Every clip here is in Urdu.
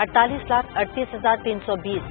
48,38,320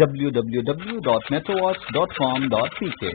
www.metrowatch.com.pk।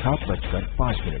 7:05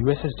USSD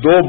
2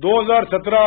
2017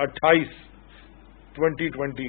28, 2020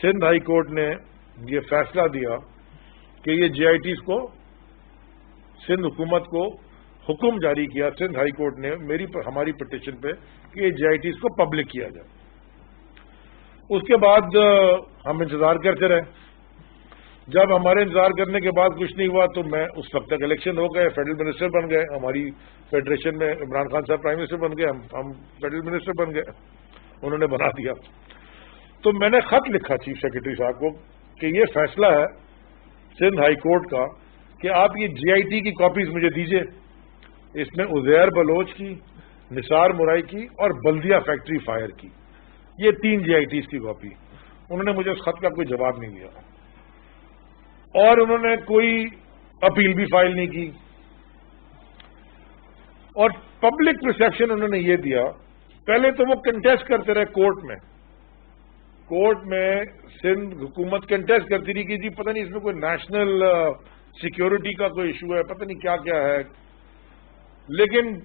Sindh high court نے یہ فیصلہ دیا کہ یہ JITs کو سندھ حکومت کو حکم جاری کیا سندھ ہائی کورٹ نے ہماری پٹیشن پہ کہ یہ JITs کو پبلک کیا جائے. اس کے بعد ہم انتظار کرتے رہے. جب ہمارے انتظار کرنے کے بعد کچھ نہیں ہوا تو میں اس وقت تک الیکشن ہو گئے, فیڈرل منسٹر بن گئے, ہماری فیڈریشن میں عمران خان صاحب پرائم منسٹر بن گئے, ہم فیڈرل منسٹر بن گئے, انہوں نے بنا دیا. تو میں نے خط لکھا چیف سیکرٹری صاحب کو کہ یہ فیصلہ ہے سندھ ہائی کورٹ کا کہ آپ یہ JIT کی کاپیز مجھے دیجئے. اس میں عزیر بلوچ کی, نثار مرائی کی اور بلدیہ فیکٹری فائر کی, یہ 3 JITs کی کاپی. انہوں نے مجھے اس خط کا کوئی جواب نہیں دیا اور انہوں نے کوئی اپیل بھی فائل نہیں کی. اور پبلک پرسیپشن انہوں نے یہ دیا, پہلے تو وہ کنٹیسٹ کرتے رہے کورٹ میں سندھ حکومت کنٹیسٹ کرتی رہی کہ جی پتہ نہیں اس میں کوئی نیشنل سیکیورٹی کا کوئی ایشو ہے, پتہ نہیں کیا کیا ہے. لیکن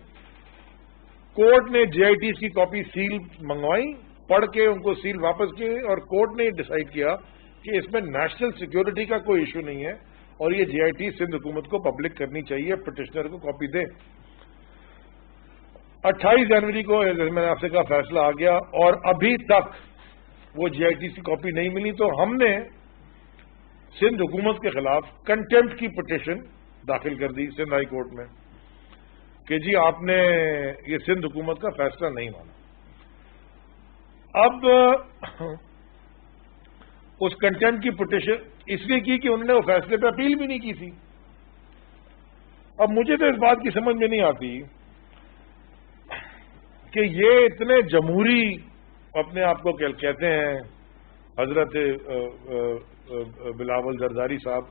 کورٹ نے JITs کی کاپی سیل منگوائی, پڑھ کے ان کو سیل واپس کیے اور کورٹ نے ڈیسائیڈ کیا کہ اس میں نیشنل سیکیورٹی کا کوئی ایشو نہیں ہے اور یہ JIT سندھ حکومت کو پبلک کرنی چاہیے, پٹیشنر کو کاپی دیں. 28 جنوری کو میں نے آپ سے کہا فیصلہ آ گیا اور ابھی تک وہ JITs کی کاپی نہیں ملی. تو ہم نے سندھ حکومت کے خلاف کنٹیمپٹ کی پٹیشن داخل کر دی سندھ ہائی کورٹ میں کہ جی آپ نے یہ سندھ حکومت کا فیصلہ نہیں مانا. اب اس کنٹیمپٹ کی پٹیشن اس لیے کی کہ انہوں نے وہ فیصلے پہ اپیل بھی نہیں کی تھی. اب مجھے تو اس بات کی سمجھ میں نہیں آتی کہ یہ اتنے جمہوری اپنے آپ کو کہتے ہیں. حضرت بلاول زرداری صاحب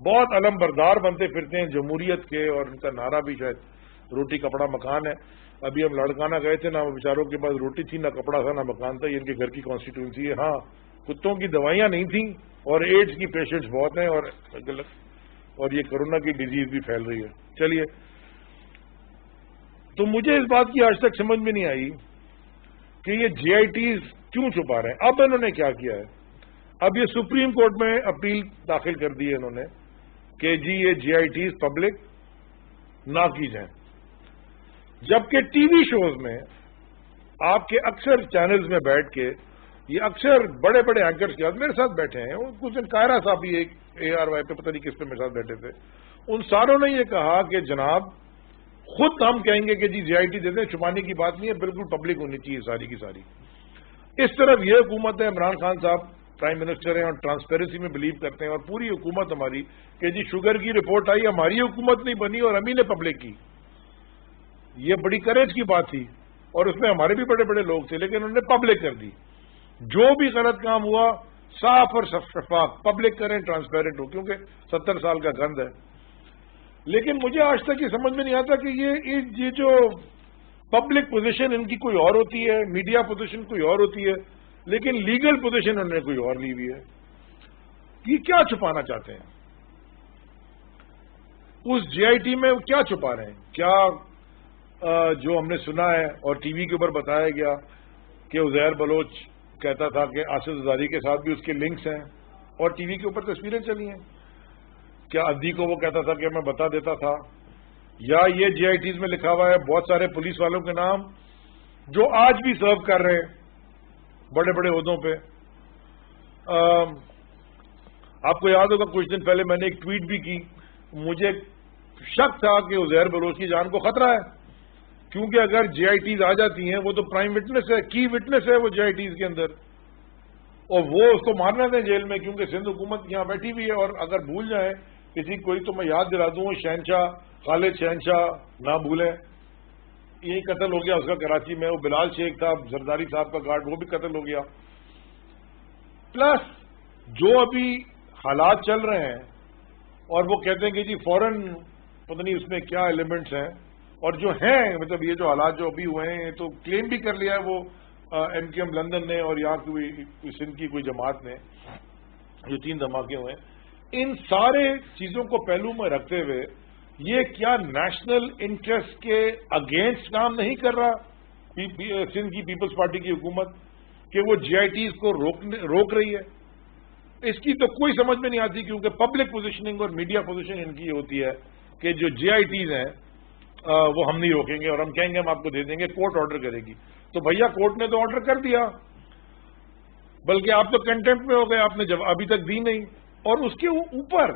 بہت علم بردار بنتے پھرتے ہیں جمہوریت کے, اور ان کا نعرہ بھی شاید روٹی کپڑا مکان ہے. ابھی ہم لڑکانہ گئے تھے, نہ وہ بیچاروں کے پاس روٹی تھی, نہ کپڑا تھا, نہ مکان تھا. یہ ان کے گھر کی کانسٹیٹوئنسی ہے. ہاں, کتوں کی دوائیاں نہیں تھیں اور ایڈز کی پیشنٹس بہت ہیں اور یہ کورونا کی ڈیزیز بھی پھیل رہی ہے. چلیے, تو مجھے اس بات کی آج تک سمجھ میں نہیں آئی کہ یہ JITs کیوں چھپا رہے ہیں. اب انہوں نے کیا کیا ہے, اب یہ سپریم کورٹ میں اپیل داخل کر دی ہے انہوں نے کہ جی یہ JITs پبلک نہ کی جائیں. جبکہ ٹی وی شوز میں آپ کے اکثر چینلز میں بیٹھ کے یہ اکثر بڑے بڑے اینکرز کے ساتھ میرے ساتھ بیٹھے ہیں, کچھ دن قاہرہ صاحب بھی ایک ARY پہ پتہ نہیں کس پہ میرے ساتھ بیٹھے تھے, ان ساروں نے یہ کہا کہ جناب خود ہم کہیں گے کہ جی JIT دے دیں, چھپانے کی بات نہیں ہے, بالکل پبلک ہونی چاہیے ساری کی ساری. اس طرف یہ حکومت ہے, عمران خان صاحب پرائم منسٹر ہیں اور ٹرانسپیرنسی میں بلیو کرتے ہیں, اور پوری حکومت ہماری کہ جی شوگر کی رپورٹ آئی, ہماری حکومت نہیں بنی اور ہم ہی نے پبلک کی. یہ بڑی کریج کی بات تھی اور اس میں ہمارے بھی بڑے بڑے لوگ تھے, لیکن انہوں نے پبلک کر دی. جو بھی غلط کام ہوا صاف اور شفاف پبلک کریں, ٹرانسپیرنٹ ہو, کیونکہ 70 سال کا گند ہے. لیکن مجھے آج تک یہ سمجھ میں نہیں آتا کہ یہ جو پبلک پوزیشن ان کی کوئی اور ہوتی ہے, میڈیا پوزیشن کوئی اور ہوتی ہے, لیکن لیگل پوزیشن انہوں نے کوئی اور لی ہوئی ہے. یہ کیا چھپانا چاہتے ہیں اس JIT میں, کیا چھپا رہے ہیں؟ کیا جو ہم نے سنا ہے اور ٹی وی کے اوپر بتایا گیا کہ عزیر بلوچ کہتا تھا کہ آصف زرداری کے ساتھ بھی اس کے لنکس ہیں, اور ٹی وی کے اوپر تصویریں چلی ہیں. کیا ادی کو وہ کہتا تھا کہ میں بتا دیتا تھا, یا یہ JITs میں لکھا ہوا ہے بہت سارے پولیس والوں کے نام جو آج بھی سرو کر رہے ہیں بڑے بڑے عہدوں پہ. آپ کو یاد ہوگا کچھ دن پہلے میں نے ایک ٹویٹ بھی کی, مجھے شک تھا کہ عزیر بلوچ کی جان کو خطرہ ہے, کیونکہ اگر JITs آ جاتی ہیں, وہ تو پرائم وٹنس ہے, کی وٹنس ہے وہ JITs کے اندر, اور وہ اس کو مارنا دیں جیل میں, کیونکہ سندھ حکومت یہاں بیٹھی ہوئی ہے. اور اگر بھول جائیں کسی کوئی تو میں یاد دلا دوں, شہنشاہ خالد شہنشاہ نہ بھولیں, یہی قتل ہو گیا اس کا کراچی میں. وہ بلال شیخ تھا زرداری صاحب کا گارڈ, وہ بھی قتل ہو گیا. پلس جو ابھی حالات چل رہے ہیں اور وہ کہتے ہیں کہ جی فوراً پتہ نہیں اس میں کیا ایلیمنٹس ہیں, اور جو ہیں مطلب یہ جو حالات جو ابھی ہوئے ہیں تو کلیم بھی کر لیا ہے وہ MKM لندن نے اور یہاں کی سندھ کی کوئی جماعت نے, جو 3 دھماکے ہوئے ہیں. ان سارے چیزوں کو پہلو میں رکھتے ہوئے یہ کیا نیشنل انٹرسٹ کے اگینسٹ کام نہیں کر رہا سندھ کی پیپلز پارٹی کی حکومت کہ وہ JITs کو روک رہی ہے؟ اس کی تو کوئی سمجھ میں نہیں آتی، کیونکہ پبلک پوزیشننگ اور میڈیا پوزیشن ان کی یہ ہوتی ہے کہ جو JITs ہیں وہ ہم نہیں روکیں گے اور ہم کہیں گے ہم آپ کو دے دیں گے، کورٹ آرڈر کرے گی. تو بھیا کورٹ نے تو آرڈر کر دیا، بلکہ آپ تو کنٹمپٹ میں ہو گئے، آپ نے ابھی تک دی نہیں. اور اس کے اوپر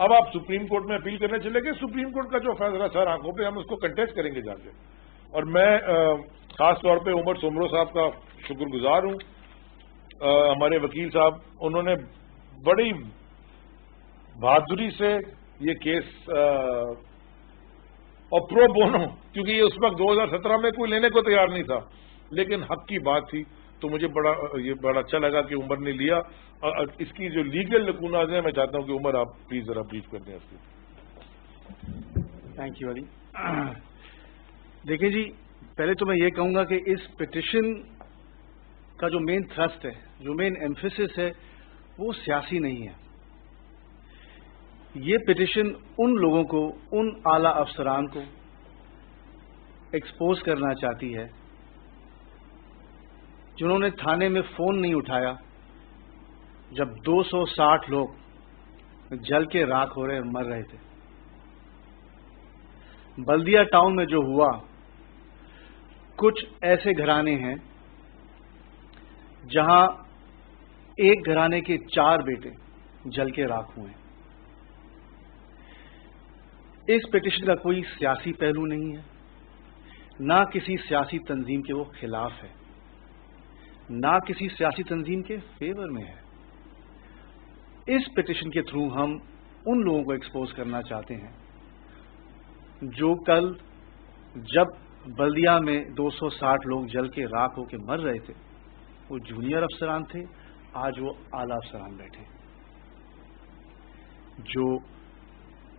اب آپ سپریم کورٹ میں اپیل کرنے چلے گئے. سپریم کورٹ کا جو فیصلہ سر آنکھوں پہ، ہم اس کو کنٹیسٹ کریں گے جا کے. اور میں خاص طور پہ عمر سومرو صاحب کا شکر گزار ہوں، ہمارے وکیل صاحب، انہوں نے بڑی بہادری سے یہ کیس اور پرو بونو، کیونکہ یہ اس وقت 2017 میں کوئی لینے کو تیار نہیں تھا، لیکن حق کی بات تھی، تو مجھے بڑا اچھا لگا کہ عمر نے لیا. اس کی جو لیگل لکوناز ہیں، میں چاہتا ہوں کہ عمر آپ پلیز ذرا بریف کر دیں اس کی. تھینک یو علی. دیکھیں جی، پہلے تو میں یہ کہوں گا کہ اس پٹیشن کا جو مین تھرسٹ ہے، جو مین ایمفیسس ہے، وہ سیاسی نہیں ہے. یہ پٹیشن ان لوگوں کو، ان اعلی افسران کو ایکسپوز کرنا چاہتی ہے جنہوں نے تھانے میں فون نہیں اٹھایا جب 260 لوگ جل کے راکھ ہو رہے اور مر رہے تھے. بلدیہ ٹاؤن میں جو ہوا، کچھ ایسے گھرانے ہیں جہاں ایک گھرانے کے 4 بیٹے جل کے راکھ ہوئے ہیں. اس پٹیشن کا کوئی سیاسی پہلو نہیں ہے، نہ کسی سیاسی تنظیم کے وہ خلاف ہے، نہ کسی سیاسی تنظیم کے فیور میں ہے. اس پٹیشن کے تھرو ہم ان لوگوں کو ایکسپوز کرنا چاہتے ہیں جو کل جب بلدیہ میں 260 لوگ جل کے راکھ ہو کے مر رہے تھے، وہ جونیئر افسران تھے، آج وہ اعلی افسران بیٹھے. جو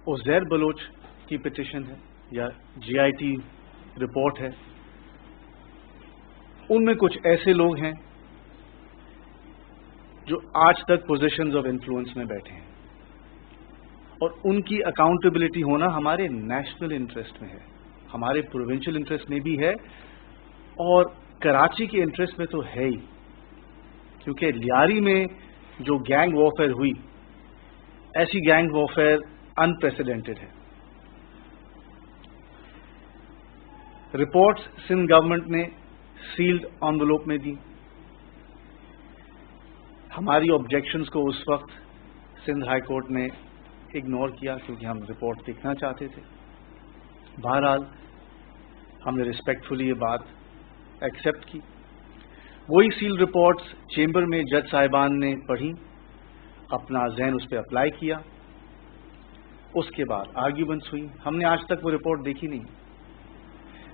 عزیر بلوچ کی پٹیشن ہے یا JIT رپورٹ ہے، ان میں کچھ ایسے لوگ ہیں جو آج تک پوزیشنز آف انفلوئنس میں بیٹھے ہیں، اور ان کی اکاؤنٹیبلٹی ہونا ہمارے نیشنل انٹرسٹ میں ہے، ہمارے پروونشل انٹرسٹ میں بھی ہے، اور کراچی کے انٹرسٹ میں تو ہے ہی، کیونکہ لیاری میں جو گینگ وارفیئر ہوئی، ایسی گینگ وارفیئر انپریسیڈنٹڈ ہے. رپورٹس سندھ گورنمنٹ نے سیلڈ انویلوپ میں دی. ہماری آبجیکشنز کو اس وقت سندھ ہائی کورٹ نے اگنور کیا کیونکہ ہم رپورٹ دیکھنا چاہتے تھے. بہرحال ہم نے ریسپیکٹفلی یہ بات ایکسیپٹ کی. وہی سیل رپورٹس چیمبر میں جج صاحبان نے پڑھی، اپنا ذہن اس پہ اپلائی کیا، اس کے بعد آرگیومنٹس ہوئی. ہم نے آج تک وہ رپورٹ دیکھی نہیں.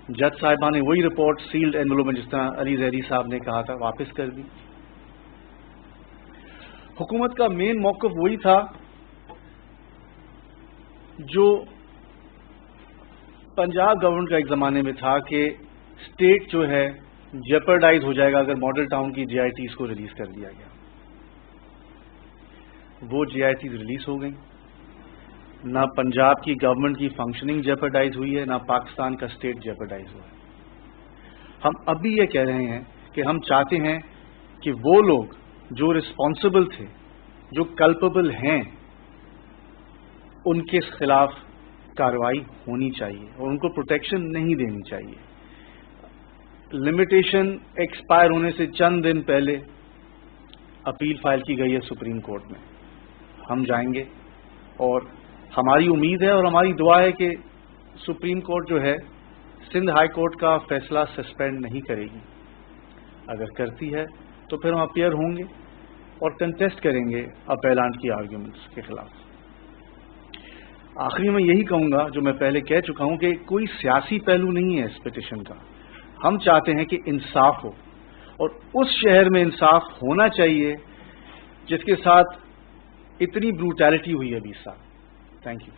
جج صاحبان نے وہی رپورٹ سیلڈ انویلوپ میں، جس طرح علی زیدی صاحب نے کہا تھا، واپس کر دی. حکومت کا مین موقف وہی تھا جو پنجاب گورنمنٹ کا ایک زمانے میں تھا کہ اسٹیٹ جو ہے جیپرڈائز ہو جائے گا اگر ماڈل ٹاؤن کی JITs کو ریلیز کر دیا گیا. وہ JITs ریلیز ہو گئیں. نہ پنجاب کی گورنمنٹ کی فنکشننگ جیپرڈائز ہوئی ہے، نہ پاکستان کا اسٹیٹ جیپرڈائز ہوا ہے. ہم اب بھی یہ کہہ رہے ہیں کہ ہم چاہتے ہیں کہ وہ لوگ جو رسپانسبل تھے، جو کلپبل ہیں، ان کے خلاف کارروائی ہونی چاہیے اور ان کو پروٹیکشن نہیں دینی چاہیے. لمیٹیشن ایکسپائر ہونے سے چند دن پہلے اپیل فائل کی گئی ہے سپریم کورٹ میں. ہم جائیں گے اور ہماری امید ہے اور ہماری دعا ہے کہ سپریم کورٹ جو ہے سندھ ہائی کورٹ کا فیصلہ سسپینڈ نہیں کرے گی. اگر کرتی ہے تو پھر ہم اپیئر ہوں گے اور کنٹیسٹ کریں گے اپیلانٹ کی آرگیومنٹس کے خلاف. آخری میں یہی کہوں گا جو میں پہلے کہہ چکا ہوں کہ کوئی سیاسی پہلو نہیں ہے اس پٹیشن کا. ہم چاہتے ہیں کہ انصاف ہو، اور اس شہر میں انصاف ہونا چاہیے جس کے ساتھ اتنی بروٹیلٹی ہوئی ہے 20 سال. Thank you.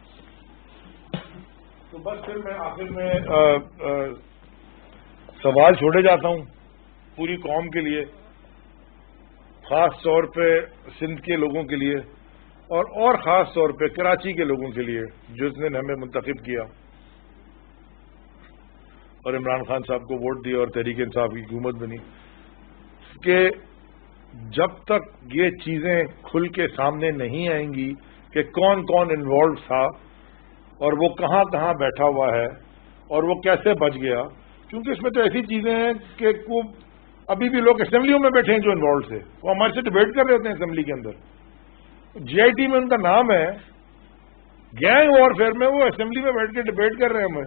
تو بس پھر میں آخر میں سوال چھوڑے جاتا ہوں پوری قوم کے لیے، خاص طور پہ سندھ کے لوگوں کے لیے، اور خاص طور پہ کراچی کے لوگوں کے لیے جس نے ہمیں منتخب کیا اور عمران خان صاحب کو ووٹ دیا اور تحریک انصاف کی حکومت بنی، کہ جب تک یہ چیزیں کھل کے سامنے نہیں آئیں گی کہ کون کون انوالو تھا اور وہ کہاں کہاں بیٹھا ہوا ہے اور وہ کیسے بچ گیا، کیونکہ اس میں تو ایسی چیزیں ہیں کہ وہ ابھی بھی لوگ اسمبلیوں میں بیٹھے ہیں جو انوالو تھے، وہ ہمارے سے ڈیبیٹ کر رہے ہوتے ہیں اسمبلی کے اندر. جی آئی ٹی میں ان کا نام ہے، گینگ وارفیئر میں وہ اسمبلی میں بیٹھ کے ڈیبیٹ کر رہے ہیں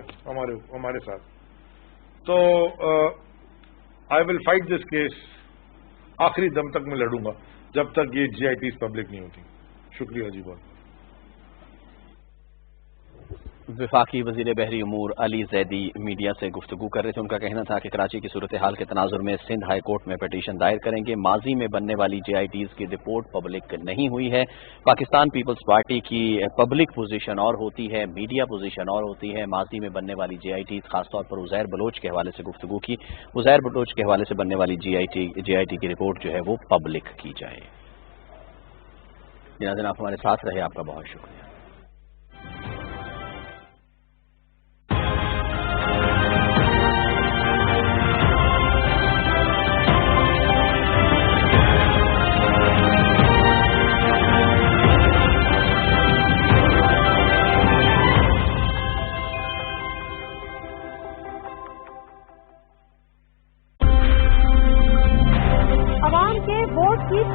ہمارے ساتھ. تو آئی ول فائٹ دس کیس، آخری دم تک میں لڑوں گا جب تک یہ جی آئی ٹیز پبلک نہیں ہوتی. شکریہ جی بہت. وفاقی وزیر بحری امور علی زیدی میڈیا سے گفتگو کر رہے تھے. ان کا کہنا تھا کہ کراچی کی صورتحال کے تناظر میں سندھ ہائی کورٹ میں پٹیشن دائر کریں گے. ماضی میں بننے والی جے آئی ٹیز کی رپورٹ پبلک نہیں ہوئی ہے. پاکستان پیپلز پارٹی کی پبلک پوزیشن اور ہوتی ہے، میڈیا پوزیشن اور ہوتی ہے. ماضی میں بننے والی جے آئی ٹیز، خاص طور پر عزیر بلوچ کے حوالے سے گفتگو کی. عزیر بلوچ کے حوالے سے بننے والی جے آئی ٹی کی رپورٹ جو ہے وہ پبلک کی جائے. ناظرین آپ ہمارے ساتھ رہے، آپ کا بہت شکریہ.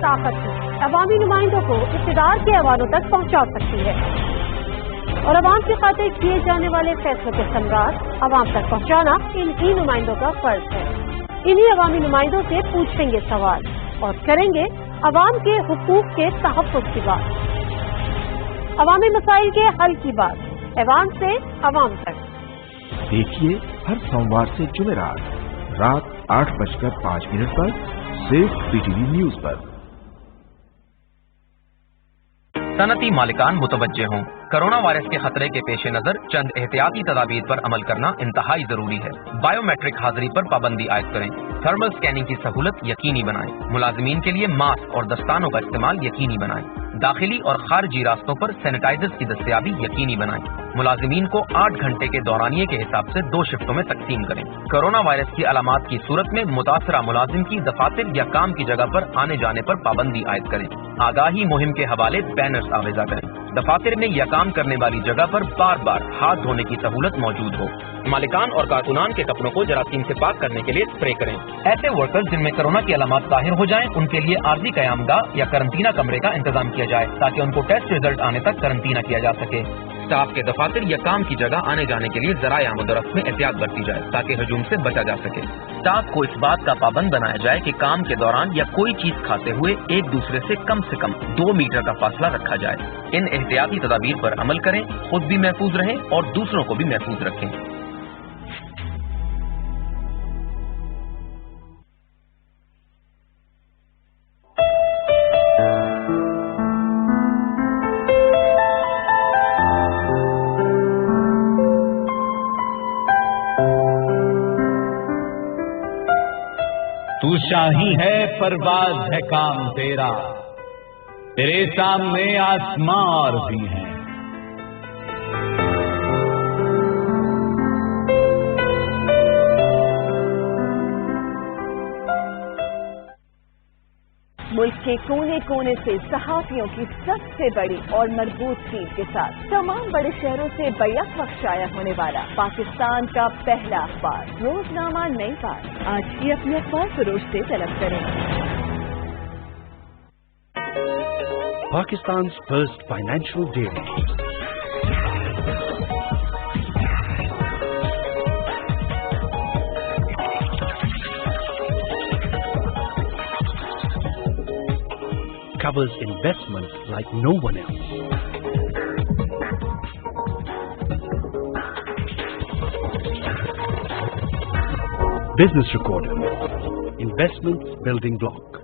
طاقت عوامی نمائندوں کو اقتدار کے ایوانوں تک پہنچا سکتی ہے اور عوام کی خاطر کیے جانے والے فیصلوں کے ثمرات عوام تک پہنچانا ان ہی نمائندوں کا فرض ہے. انہی عوامی نمائندوں سے پوچھیں گے سوال اور کریں گے عوام کے حقوق کے تحفظ کی بات، عوامی مسائل کے حل کی بات، عوام سے عوام تک. دیکھیے ہر سوموار سے جمعرات رات 8:05 پر صرف پی ٹی وی نیوز پر. صنعتی مالکان متوجہ ہوں، کرونا وائرس کے خطرے کے پیش نظر چند احتیاطی تدابیر پر عمل کرنا انتہائی ضروری ہے. بائیو میٹرک حاضری پر پابندی عائد کریں، تھرمل اسکیننگ کی سہولت یقینی بنائیں، ملازمین کے لیے ماسک اور دستانوں کا استعمال یقینی بنائیں، داخلی اور خارجی راستوں پر سینیٹائزرز کی دستیابی یقینی بنائیں، ملازمین کو 8 گھنٹے کے دورانیے کے حساب سے 2 شفٹوں میں تقسیم کریں. کرونا وائرس کی علامات کی صورت میں متاثرہ ملازم کی دفاتر یا کام کی جگہ پر آنے جانے پر پابندی عائد کریں. آگاہی مہم کے حوالے بینرز آویزاں کریں. دفاتر میں یا کام کرنے والی جگہ پر بار بار ہاتھ دھونے کی سہولت موجود ہو. مالکان اور کارکنان کے کپڑوں کو جراثیم سے پاک کرنے کے لیے اسپرے کریں. ایسے ورکرز جن میں کرونا کی علامات ظاہر ہو جائیں ان کے لیے عارضی قیام گاہ یا قرنطینہ کمرے کا انتظام کیا جائے تاکہ ان کو ٹیسٹ ریزلٹ آنے تک قرنطینہ کیا جا سکے. اسٹاف کے دفاتر یا کام کی جگہ آنے جانے کے لیے ذرائع آمد و رفت میں احتیاط برتی جائے تاکہ ہجوم سے بچا جا سکے. اسٹاف کو اس بات کا پابند بنایا جائے کہ کام کے دوران یا کوئی چیز کھاتے ہوئے ایک دوسرے سے کم 2 میٹر کا فاصلہ رکھا جائے. ان احتیاطی تدابیر پر عمل کریں، خود بھی محفوظ رہیں اور دوسروں کو بھی محفوظ رکھیں. تو شاہی ہے پرواز ہے کام تیرا، تیرے سامنے آسماں اور بھی ہیں. ملک کے کونے کونے سے صحافیوں کی سب سے بڑی اور مربوط ٹیم کے ساتھ تمام بڑے شہروں سے بیک وقت شائع ہونے والا پاکستان کا پہلا اخبار روزنامہ نئی بات آج ہی اپنے اخبار فروش سے طلب کریں. Pakistan's first financial daily. Covers investments like no one else. Business Recorder, investments building block.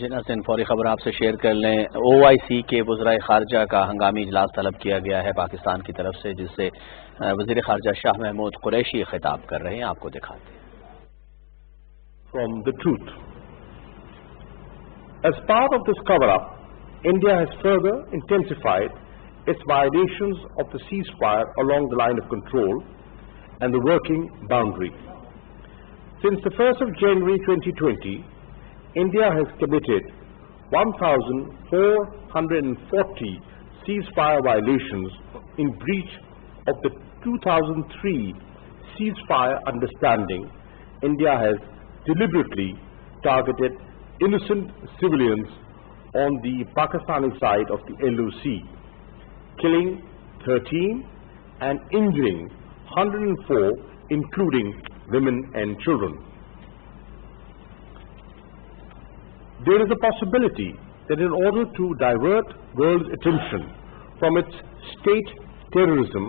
جی ناظرین، فوری خبر آپ سے شیئر کر لیں۔ OIC کے وزرائے خارجہ کا ہنگامی اجلاس طلب کیا گیا ہے پاکستان کی طرف سے، جس سے وزیر خارجہ شاہ محمود قریشی خطاب کر رہے ہیں، آپ کو دکھاتے ہیں۔ From the truth. As part of this cover-up, India has further intensified its violations of the ceasefire along the line of control and the working boundary. Since the 1st of January 2020, India has committed 1,440 ceasefire violations in breach of the 2003 ceasefire understanding. India has deliberately targeted innocent civilians on the Pakistani side of the LOC, killing 13 and injuring 104, including women and children. There is a possibility that in order to divert world's attention from its state terrorism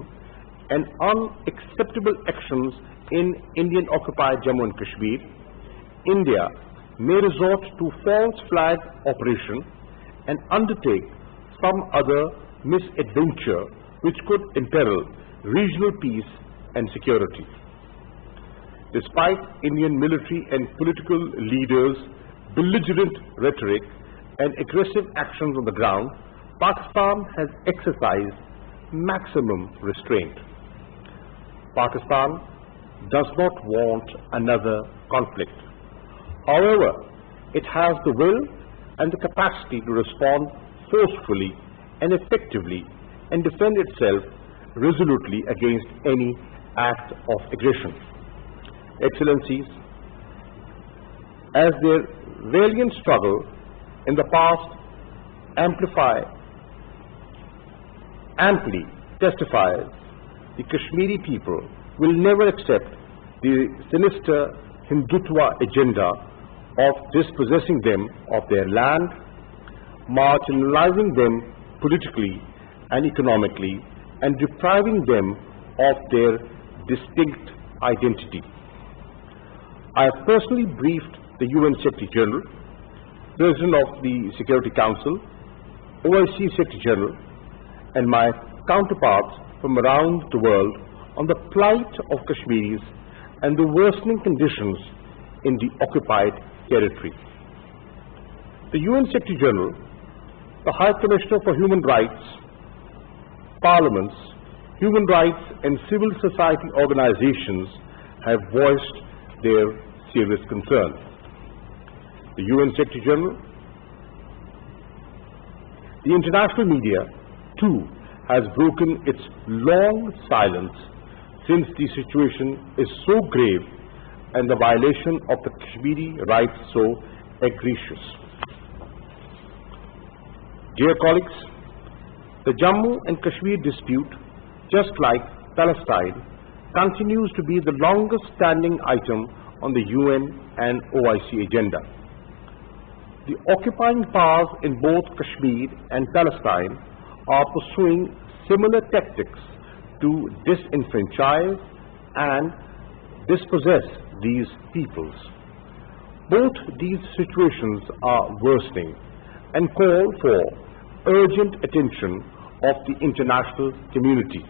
and unacceptable actions in Indian-occupied Jammu and Kashmir, India may resort to false flag operation and undertake some other misadventure which could imperil regional peace and security. Despite Indian military and political leaders' belligerent rhetoric and aggressive actions on the ground, Pakistan has exercised maximum restraint. Pakistan does not want another conflict. However, it has the will and the capacity to respond forcefully and effectively and defend itself resolutely against any act of aggression. Excellencies, as their valiant struggle in the past amply testifies, the Kashmiri people will never accept the sinister Hindutva agenda of dispossessing them of their land, marginalizing them politically and economically, and depriving them of their distinct identity. I have personally briefed the UN Secretary General, President of the Security Council, OIC Secretary General, and my counterparts from around the world on the plight of Kashmiris and the worsening conditions in the occupied territory. The UN Secretary General, the High Commissioner for Human Rights, parliaments, human rights and civil society organizations have voiced their serious concern. The UN Secretary General, the international media too has broken its long silence since the situation is so grave and the violation of the Kashmiri rights so egregious. Dear colleagues, the Jammu and Kashmir dispute, just like Palestine, continues to be the longest standing item on the UN and OIC agenda. The occupying powers in both Kashmir and Palestine are pursuing similar tactics to disenfranchise and dispossess these peoples. Both these situations are worsening and call for urgent attention of the international community.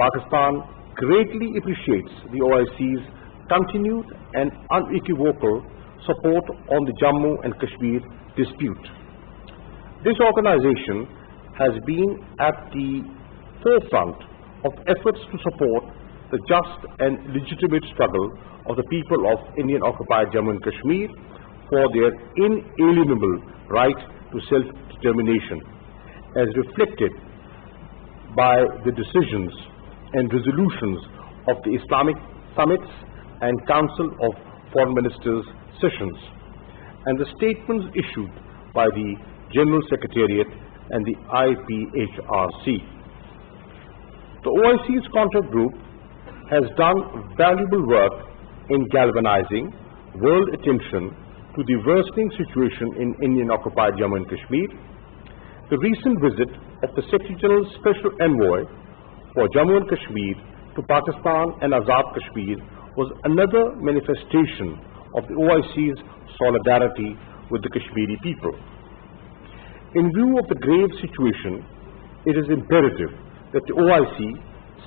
Pakistan greatly appreciates the OIC's continued and unequivocal support on the Jammu and Kashmir dispute. This organization has been at the forefront of efforts to support the just and legitimate struggle of the people of Indian-occupied Jammu and Kashmir for their inalienable right to self-determination, as reflected by the decisions and resolutions of the Islamic summits and Council of Foreign Ministers sessions, and the statements issued by the General Secretariat and the IPHRC. The OIC's contact group has done valuable work in galvanizing world attention to the worsening situation in Indian-occupied Jammu and Kashmir. The recent visit of the Secretary General's Special Envoy for Jammu and Kashmir to Pakistan and Azad Kashmir was another manifestation of the OIC's solidarity with the Kashmiri people. In view of the grave situation, it is imperative that the OIC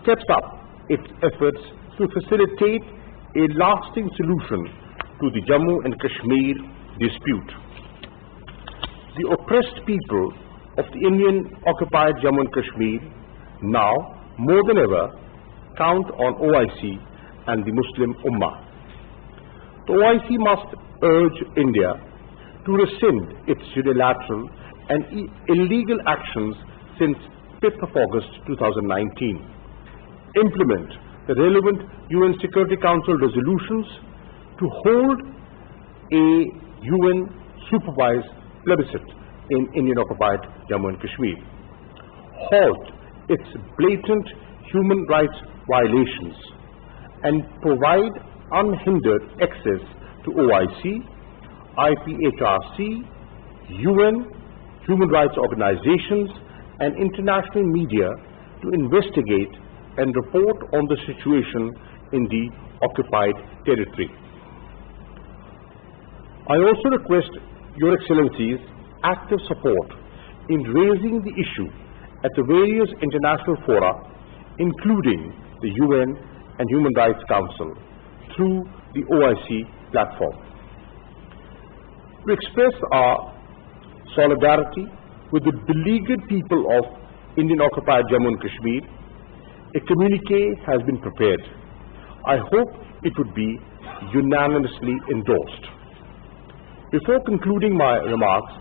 steps up its efforts to facilitate a lasting solution to the Jammu and Kashmir dispute. The oppressed people of the Indian-occupied Jammu and Kashmir now, more than ever, count on OIC and the Muslim Ummah. The OIC must urge India to rescind its unilateral and illegal actions since 5th of August 2019, implement the relevant UN Security Council resolutions to hold a UN-supervised plebiscite in Indian-occupied Jammu and Kashmir, halt its blatant human rights violations, and provide unhindered access to OIC, IPHRC, UN, human rights organizations, and international media to investigate and report on the situation in the occupied territory. I also request Your Excellencies' active support in raising the issue at the various international fora, including the UN and Human Rights Council, through the OIC platform. We express our solidarity with the beleaguered people of Indian-occupied Jammu and Kashmir. A communique has been prepared. I hope it would be unanimously endorsed. Before concluding my remarks,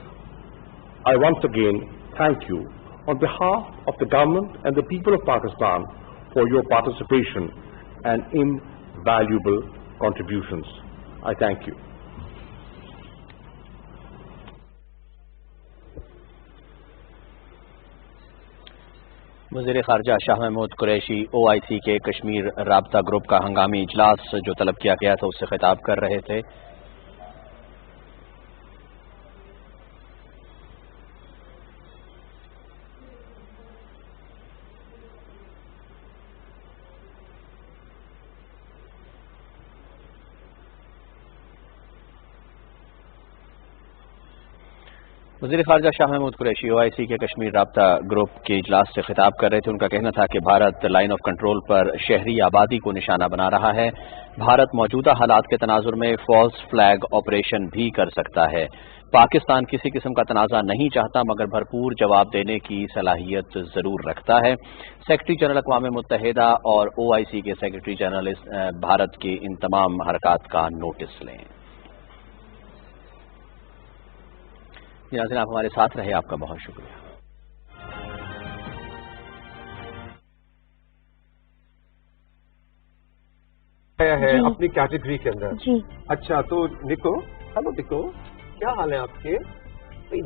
I once again thank you on behalf of the government and the people of Pakistan for your participation and invaluable contributions. I thank you. وزیر خارجہ شاہ محمود قریشی OIC کے کشمیر رابطہ گروپ کا ہنگامی اجلاس جو طلب کیا گیا تھا اس سے خطاب کر رہے تھے. وزیر خارجہ شاہ محمود قریشی OIC کے کشمیر رابطہ گروپ کے اجلاس سے خطاب کر رہے تھے. ان کا کہنا تھا کہ بھارت لائن آف کنٹرول پر شہری آبادی کو نشانہ بنا رہا ہے. بھارت موجودہ حالات کے تناظر میں فالس فلیگ آپریشن بھی کر سکتا ہے. پاکستان کسی قسم کا تنازع نہیں چاہتا مگر بھرپور جواب دینے کی صلاحیت ضرور رکھتا ہے. سیکرٹری جنرل اقوام متحدہ اور OIC کے سیکرٹری جنرل بھارت کی ان تمام حرکات کا نوٹس لیں. ناظرین آپ ہمارے ساتھ رہے, آپ کا بہت شکریہ. ہے اپنی کیٹیگری کے اندر. جی اچھا, تو نکو, ہلو نکو, کیا حال ہے آپ کے؟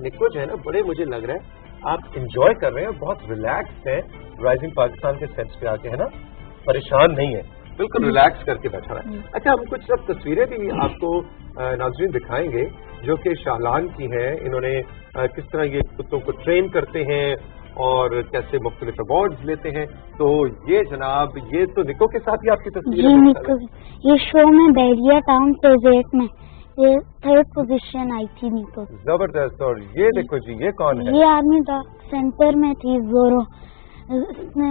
نکو جو ہے نا بڑے مجھے لگ رہا ہے آپ انجوائے کر رہے ہیں, بہت ریلیکس ہیں رائزنگ پاکستان کے سیٹس پہ آ کے, ہے نا, پریشان نہیں ہے, بالکل ریلیکس کر کے بیٹھا ہے. اچھا, ہم کچھ سب تصویریں بھی آپ کو ناظرین دکھائیں گے جو کہ شاہلان کی ہیں. انہوں نے کس طرح یہ کتوں کو ٹرین کرتے ہیں اور کیسے مختلف ایوارڈز لیتے ہیں. تو یہ جناب, یہ تو نکو کے ساتھ ہی آپ کی تصویر ہے. نکو, یہ شو میں بحریہ ٹاؤن پروجیکٹ میں یہ 3rd پوزیشن آئی تھی نکو. زبردست. اور یہ دیکھو جی, یہ کون ہے؟ یہ آرمی سینٹر میں تھی زورو, اس نے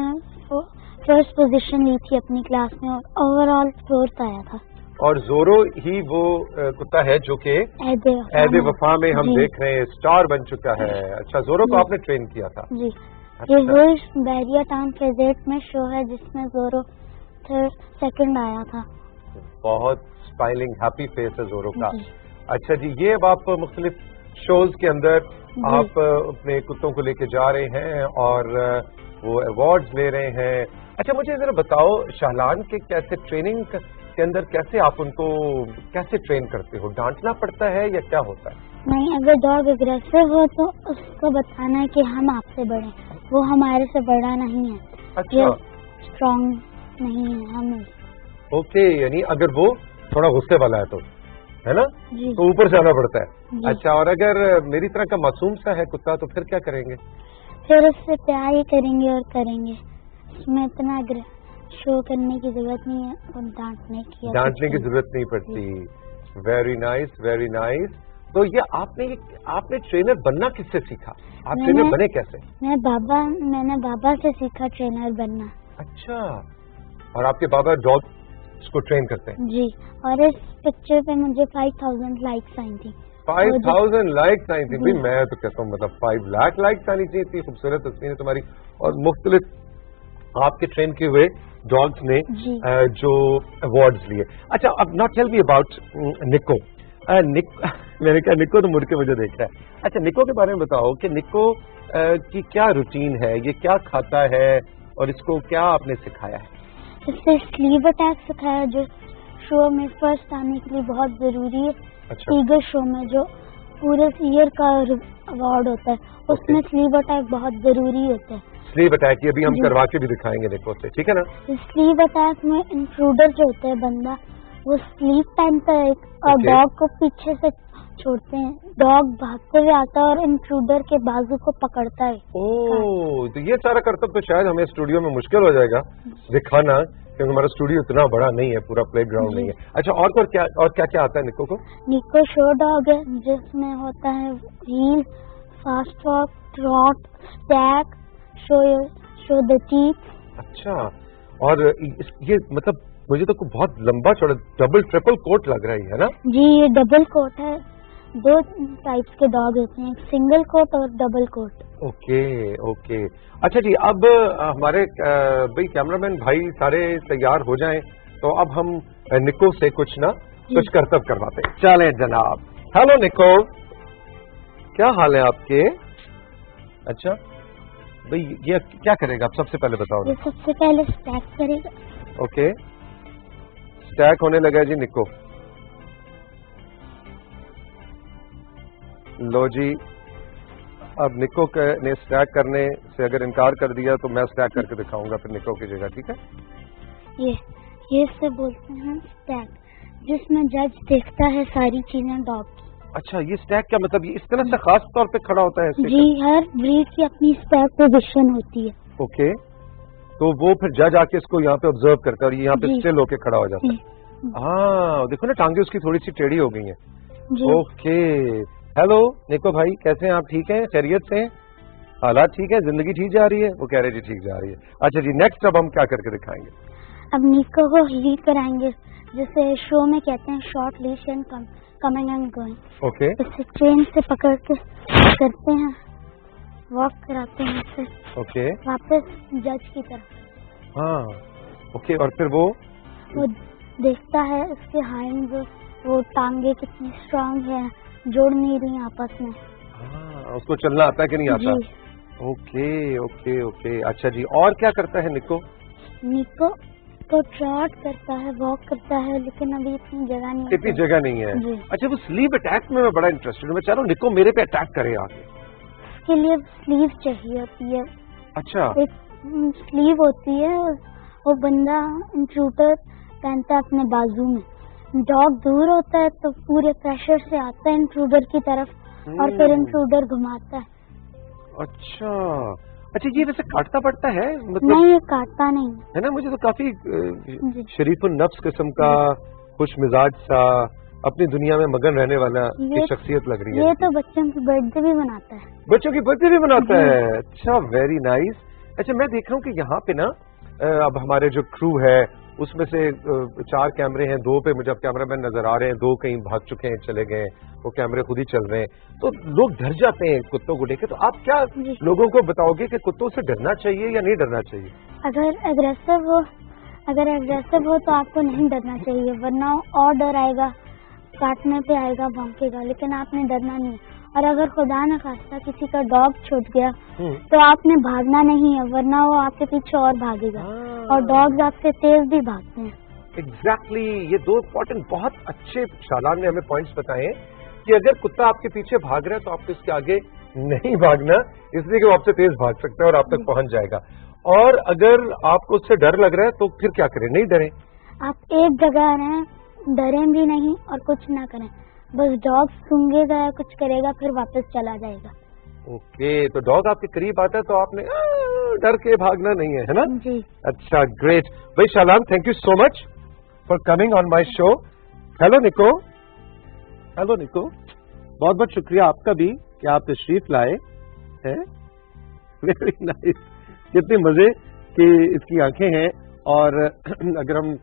1st پوزیشن لی تھی اپنی کلاس میں اور اوور آل 4th آیا تھا. اور زورو ہی وہ کتا ہے جو کہ عہد وفا میں ہم دیکھ رہے ہیں اسٹار بن چکا ہے. اچھا, زورو کو آپ نے ٹرین کیا تھا؟ جی. یہ وہی بحریہ ٹاؤن پروجیکٹ میں شو ہے جس میں زورو 2nd آیا تھا. بہت اسمائلنگ ہیپی فیس ہے زورو کا. اچھا جی, یہ اب آپ مختلف شوز کے اندر آپ اپنے کتوں کو لے کے جا رہے ہیں اور وہ ایوارڈز لے رہے ہیں. اچھا, مجھے ذرا بتاؤ شاہلان کے کیسے ٹریننگ کے اندر کیسے آپ ان کو کیسے ٹرین کرتے ہو؟ ڈانٹنا پڑتا ہے یا کیا ہوتا ہے؟ نہیں, اگر ڈاگ اگریسو ہو تو اس کو بتانا ہے کہ ہم آپ سے بڑے, وہ ہمارے سے بڑا نہیں ہے. اچھا, اسٹرانگ نہیں ہے ہم. اوکے, یعنی اگر وہ تھوڑا غصے والا ہے تو, ہے نا, تو اوپر جانا پڑتا ہے. اچھا, اور اگر میری طرح کا معصوم سا ہے کتا تو پھر کیا کریں گے؟ پھر اس سے پیار ہی کریں گے اور کریں گے. اس میں اتنا شو کرنے کی ضرورت نہیں ہے اور ڈانٹنے کی ضرورت نہیں پڑتی. Very nice, very nice. تو یہ آپ نے ٹرینر بننا کس سے سیکھا؟ آپ ٹرینر بنے کیسے؟ میں نے بابا سے سیکھا ٹرینر بننا. اچھا، اور آپ کے بابا ڈاگ کو ٹرین کرتے ہیں؟ جی، اور اس پکچر پہ مجھے 5000 لائکس آئی تھی. 5000 لائکس آئی تھی؟ میں تو کہتا ہوں مطلب 5 لاکھ لائکس آنی چاہیے. اتنی خوبصورت تصویر ہے تمہاری، اور مختلف آپ کے ٹرین کیے ہوئے ڈاگس نے جو ایوارڈز لیے. اچھا، اب ناٹ ٹیل می اباؤٹ نکو. میں نے کہا نکو تو مڑ کے مجھے دیکھ رہا ہے. اچھا، نکو کے بارے میں بتاؤ کہ نکو کی کیا روٹین ہے، یہ کیا کھاتا ہے، اور اس کو کیا آپ نے سکھایا ہے؟ اس سے سلیو اٹیک سکھایا جو شو میں فرسٹ آنے کے لیے بہت ضروری ہے. ایگر شو میں جو پورے ایئر کا ایوارڈ ہوتا ہے اس میں سلیو اٹیک بہت ضروری ہوتا ہے. سلیو اٹیک یہ بھی ہم کروا کے بھی دکھائیں گے نکو سے، ٹھیک ہے نا؟ سلیو اٹیک میں انٹروڈر جو ہوتا ہے بندہ وہ سلیو پہنتا ہے اور ڈاگ کو پیچھے سے چھوڑتے ہیں. ڈاگ بھاگتے ہوئے آتا ہے اور انٹروڈر کے بازو کو پکڑتا ہے. اوہ، تو یہ سارا کرتب تو شاید ہمیں اسٹوڈیو میں مشکل ہو جائے گا دکھانا، کیونکہ ہمارا اسٹوڈیو اتنا بڑا نہیں ہے، پورا پلے گراؤنڈ نہیں ہے. اچھا، اور کیا کیا آتا ہے نکو کو؟ نکو شو ڈاگ ہے جس میں ہوتا ہے heel, fast walk, trot, stack, show the tap. اچھا، اور یہ مطلب مجھے تو بہت لمبا چوڑا ڈبل ٹرپل کوٹ لگ رہا ہے نا؟ جی، یہ ڈبل کوٹ ہے. 2 ٹائپس کے ڈاگ ہوتے ہیں، سنگل کوٹ اور ڈبل کوٹ. اوکے. اچھا جی، اب ہمارے بھائی کیمرہ مین بھائی سارے تیار ہو جائیں تو اب ہم نکو سے کچھ کرتب کرواتے ہیں. چلیں جناب. ہیلو نکو، کیا حال ہے آپ کے؟ اچھا بھائی، یہ کیا کرے گا آپ سب سے پہلے بتاؤ؟ یہ سب سے پہلے اسٹیک کرے گا. اوکے، اسٹیک ہونے لگا جی نکو. لو جی، اب نکو نے اسٹیک کرنے سے اگر انکار کر دیا تو میں اسٹیک کر کے دکھاؤں گا پھر نکو کی جگہ، ٹھیک ہے؟ یہ سے بولتے ہیں اسٹیک، جس میں جج دیکھتا ہے ساری چیزیں ڈاگ کی. اچھا، یہ اسٹیک کیا مطلب اس طرح سے خاص طور پہ کھڑا ہوتا ہے؟ جی، ہر بریڈ کی اپنی اسٹیک پوزیشن ہوتی ہے. اوکے، تو وہ پھر جج آ کے اس کو یہاں پہ آبزرو کرتا ہے اور یہاں پہ اسٹل ہو کے کھڑا ہو جاتا ہے. ہاں، دیکھو نا ٹانگیں اس کی تھوڑی سی ٹیڑھی ہو گئی ہیں. اوکے. ہیلو نکو بھائی، کیسے ہیں آپ؟ ٹھیک ہیں؟ خیریت سے؟ حالات ٹھیک ہے؟ زندگی ٹھیک جا رہی ہے؟ وہ کہہ رہے جی ٹھیک جا رہی ہے. اچھا جی، نیکسٹ اب ہم کیا کر کے دکھائیں گے؟ اب نکو کو ہیل کرائیں گے، جسے شو میں کہتے ہیں short lash and coming and going. Okay. اسے چین سے پکڑ کے کرتے ہیں، واک کراتے ہیں اسے. اوکے. واپس جج کی طرف. ہاں، اوکے. اور پھر وہ دیکھتا ہے اس کے ہائنڈ وہ ٹانگیں کتنی اسٹرانگ ہے، جوڑ نہیں رہی آپس میں. اس کو چلنا آتا ہے کہ نہیں آتا؟ اوکے. اچھا جی، اور کیا کرتا ہے نکو؟ نکو تو ٹراٹ کرتا ہے، واک کرتا ہے، لیکن ابھی اتنی جگہ نہیں ہے. اچھا، وہ سلیو اٹیک میں بڑا انٹرسٹڈ ہوں. میں چاہ رہا ہوں نکو میرے پہ اٹیک کرے آگے. اس کے لیے سلیو چاہیے ہوتی ہے. اچھا، ایک سلیو ہوتی ہے، وہ بندہ انٹروڈر پہنتا ہے اپنے بازو میں. ڈاگ دور ہوتا ہے تو پورے پریشر سے آتا ہے انٹروڈر کی طرف اور پھر انٹروڈر گھماتا ہے. اچھا، یہ ویسے کاٹتا پڑتا ہے؟ مطلب نہیں، یہ کاٹتا نہیں ہے نا. مجھے تو کافی شریف النفس قسم کا، خوش مزاج سا، اپنی دنیا میں مگن رہنے والا شخصیت لگ رہی ہے. یہ تو بچوں کی برتھ ڈے بھی مناتا ہے. بچوں کی برتھ ڈے بھی مناتا ہے؟ اچھا، ویری نائس. اچھا، میں دیکھ رہا ہوں کہ یہاں پہ نا اب ہمارے جو کرو ہے اس میں سے 4 کیمرے ہیں. 2 پہ مجھے اب کیمرہ مین نظر آ رہے ہیں، 2 کہیں بھاگ چکے ہیں، چلے گئے. وہ کیمرے خود ہی چل رہے ہیں تو لوگ ڈر جاتے ہیں کتوں کو دیکھ کے. تو آپ کیا لوگوں کو بتاؤ گے کہ کتوں سے ڈرنا چاہیے یا نہیں ڈرنا چاہیے؟ اگر اگریسو ہو تو آپ کو نہیں ڈرنا چاہیے، ورنہ اور ڈر آئے گا، کاٹنے پہ آئے گا، بھونکے گا. لیکن آپ نے ڈرنا نہیں ہے. اور اگر خدا نہ خواستہ کسی کا ڈاگ چھوٹ گیا تو آپ نے بھاگنا نہیں ہے، ورنہ وہ آپ کے پیچھے اور بھاگے گا. اور ڈاگز آپ سے تیز بھی بھاگتے ہیں. ایگزیکٹلی. یہ 2 امپورٹنٹ بہت اچھے شالان نے ہمیں پوائنٹس بتائے کہ اگر کتا آپ کے پیچھے بھاگ رہا ہے تو آپ کو اس کے آگے نہیں بھاگنا، اس لیے کہ وہ آپ سے تیز بھاگ سکتا ہے اور آپ تک پہنچ جائے گا. اور اگر آپ کو اس سے ڈر لگ رہا ہے تو پھر کیا کریں؟ نہیں ڈریں. آپ ایک جگہ رہیں، ڈریں بھی نہیں اور کچھ نہ کریں. بس ڈاگ سونگے گا، کچھ کرے گا، پھر واپس چلا جائے گا. اوکے. تو ڈاگ آپ کے قریب آتا ہے تو آپ نے ڈر کے بھاگنا نہیں ہے نا؟ جی. اچھا، گریٹ. بھائی شالان، thank you so much for coming on my show. Hello نکو. بہت بہت شکریہ آپ کا بھی کہ آپ تشریف لائے ہیں. Very nice. کتنے مزے کہ اس کی آنکھیں ہیں. اور اگر ہم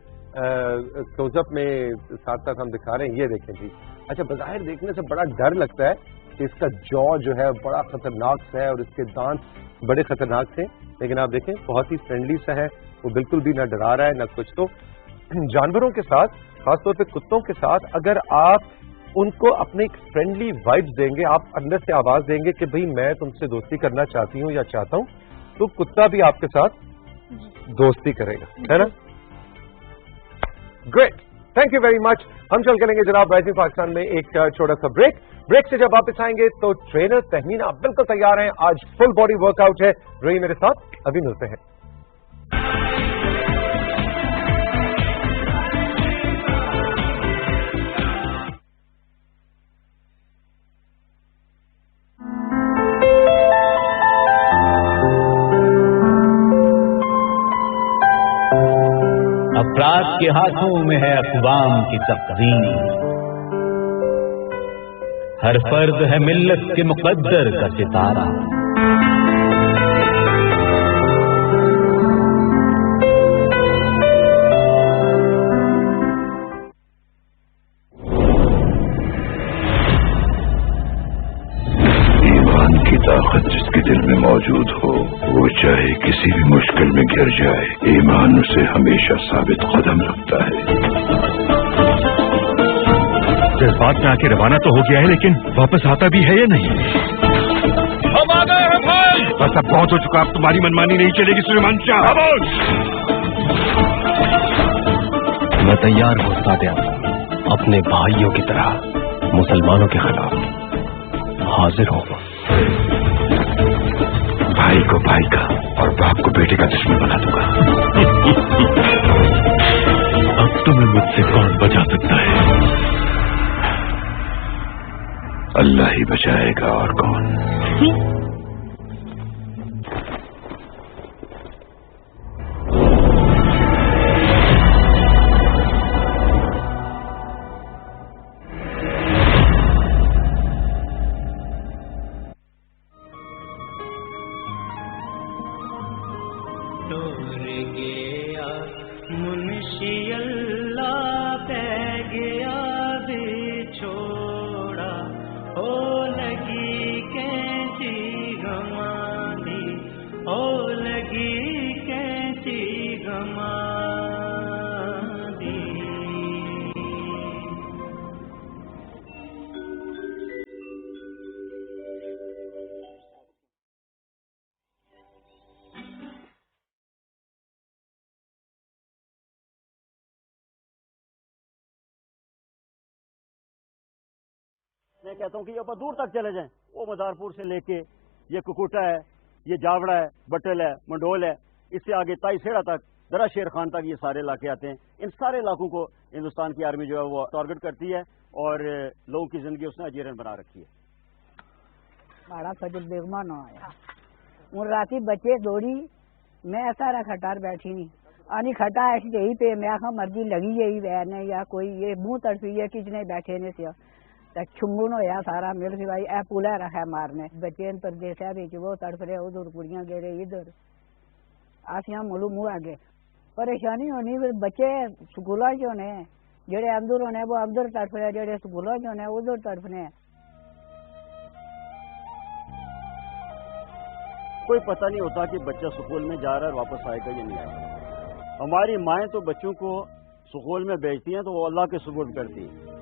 کلوز اپ میں ساتھ ساتھ ہم دکھا رہے ہیں, یہ دیکھیں جی. اچھا, بظاہر دیکھنے سے بڑا ڈر لگتا ہے کہ اس کا جو ہے بڑا خطرناک سا ہے اور اس کے دانت بڑے خطرناک سے, لیکن آپ دیکھیں بہت ہی فرینڈلی سا ہے. وہ بالکل بھی نہ ڈرا رہا ہے نہ کچھ. تو جانوروں کے ساتھ, خاص طور پہ کتوں کے ساتھ, اگر آپ ان کو اپنے ایک فرینڈلی وائبس دیں گے, آپ اندر سے آواز دیں گے کہ بھئی میں تم سے دوستی کرنا چاہتی ہوں یا چاہتا ہوں, تو کتا بھی آپ کے ساتھ دوستی کرے گا, ہے نا. Great, thank you very much. ہم چل کریں گے جناب رائزنگ پاکستان میں ایک چھوٹا سا بریک سے جب واپس آئیں گے تو ٹرینر تہمینہ بالکل تیار ہیں. آج فل باڈی ورک آؤٹ ہے. رہی میرے ساتھ, ابھی ملتے ہیں. افراد کے ہاتھوں میں ہے اقوام کی تقدیر, ہر فرد ہے ملت کے مقدر کا ستارہ. ایمان کی طاقت جس کے دل میں موجود ہو, وہ چاہے کسی بھی مشکل میں گر جائے, ایمان اسے ہمیشہ ثابت قدم رکھتا ہے. جذبات میں آ کے روانہ تو ہو گیا ہے, لیکن واپس آتا بھی ہے یا نہیں؟ ہم آ گئے ہیں بھائی. بس اب بہت ہو چکا, اب تمہاری منمانی نہیں چلے گی سلیمان شاہ. میں تیار ہوں سادہ, اپنے بھائیوں کی طرح مسلمانوں کے خلاف حاضر ہوں. بھائی کو بھائی کا اور باپ کو بیٹے کا دشمن بنا دوں گا. اب تمہیں مجھ سے کون بچا سکتا ہے؟ اللہ ہی بچائے گا, اور کون. میں کہتا ہوں کہ یہ اوپر دور تک چلے جائیں, وہ مزارپور سے لے کے یہ ککوٹا ہے, یہ جاوڑا ہے, بٹل ہے, منڈول ہے, اس سے آگے تائی سیڑا تک, درا شیر خان تک, یہ سارے علاقے آتے ہیں. ان سارے علاقوں کو ہندوستان کی آرمی جو ہے وہ ٹارگٹ کرتی ہے اور لوگوں کی زندگی اس نے اجیرن بنا رکھی ہے. بڑا فجل بیگما نہ آیا ہوں, راتی بچے دوڑی, میں سارا کھٹار بیٹھی نہیں آنی کھٹا ایسی یہی پہ میں مرضی لگی یہی وین ہے یا کوئی یہ منہ تڑفی ہے کچنے بیٹھے نے سے چھنگن ہویا سارا مل سی بھائی اے پولا رکھا مارنے بچے پردیسا وہ تڑف رہے ادھر کڑیاں گیرے ادھر آسیاں ملو منہ آگے پریشانی ہونی بچے سکولوں جو نے جڑے اندر ہونے وہ اندر تڑف رہے جڑے سکولوں جو نے ادھر تڑفنے. کوئی پتہ نہیں ہوتا کہ بچہ سکول میں جا رہا ہے اور واپس آئے گا یا نہیں آئے گا. ہماری مائیں تو بچوں کو سکول میں بھیجتی ہیں تو وہ اللہ کے سپرد کرتی ہیں.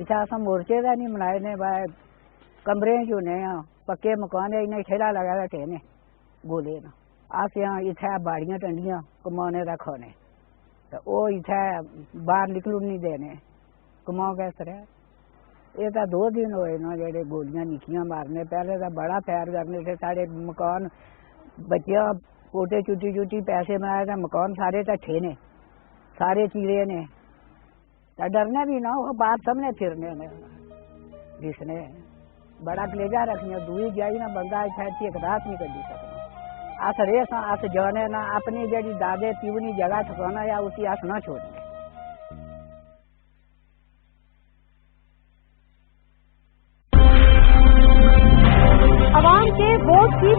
اتنا مورچے کا نہیں منائے نے بھائی کمرے جو نے پکے مکان انہیں ٹھیلا لگا بیٹھے نے گولے نا آس یہاں اتنا باڑیاں ٹنڈیاں کمانے رکھونے تو وہ اتنا باہر نکلو نہیں دینے کماؤ کس طرح. یہ تو 2 دن ہوئے نا جڑے گولیاں نکیاں مارنے, پہلے تو بڑا پیار کرنے سے سارے مکان بچیاں کوٹے چوٹی چوٹی پیسے بنائے تھے مکان سارے ٹھے نے سارے چیرے نے تو ڈرنے بھی نہ وہ بات سامنے پھرنے نے جس نے بڑا کلیجا رکھنے دوئی جائی نہ بندہ ایک رات نہیں کر سکنا. آس ریس آس جانے نہ اپنی جڑی دادے پیونی جگہ ٹھکانا یا اسی آس نہ چھوڑنے.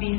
20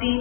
3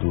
2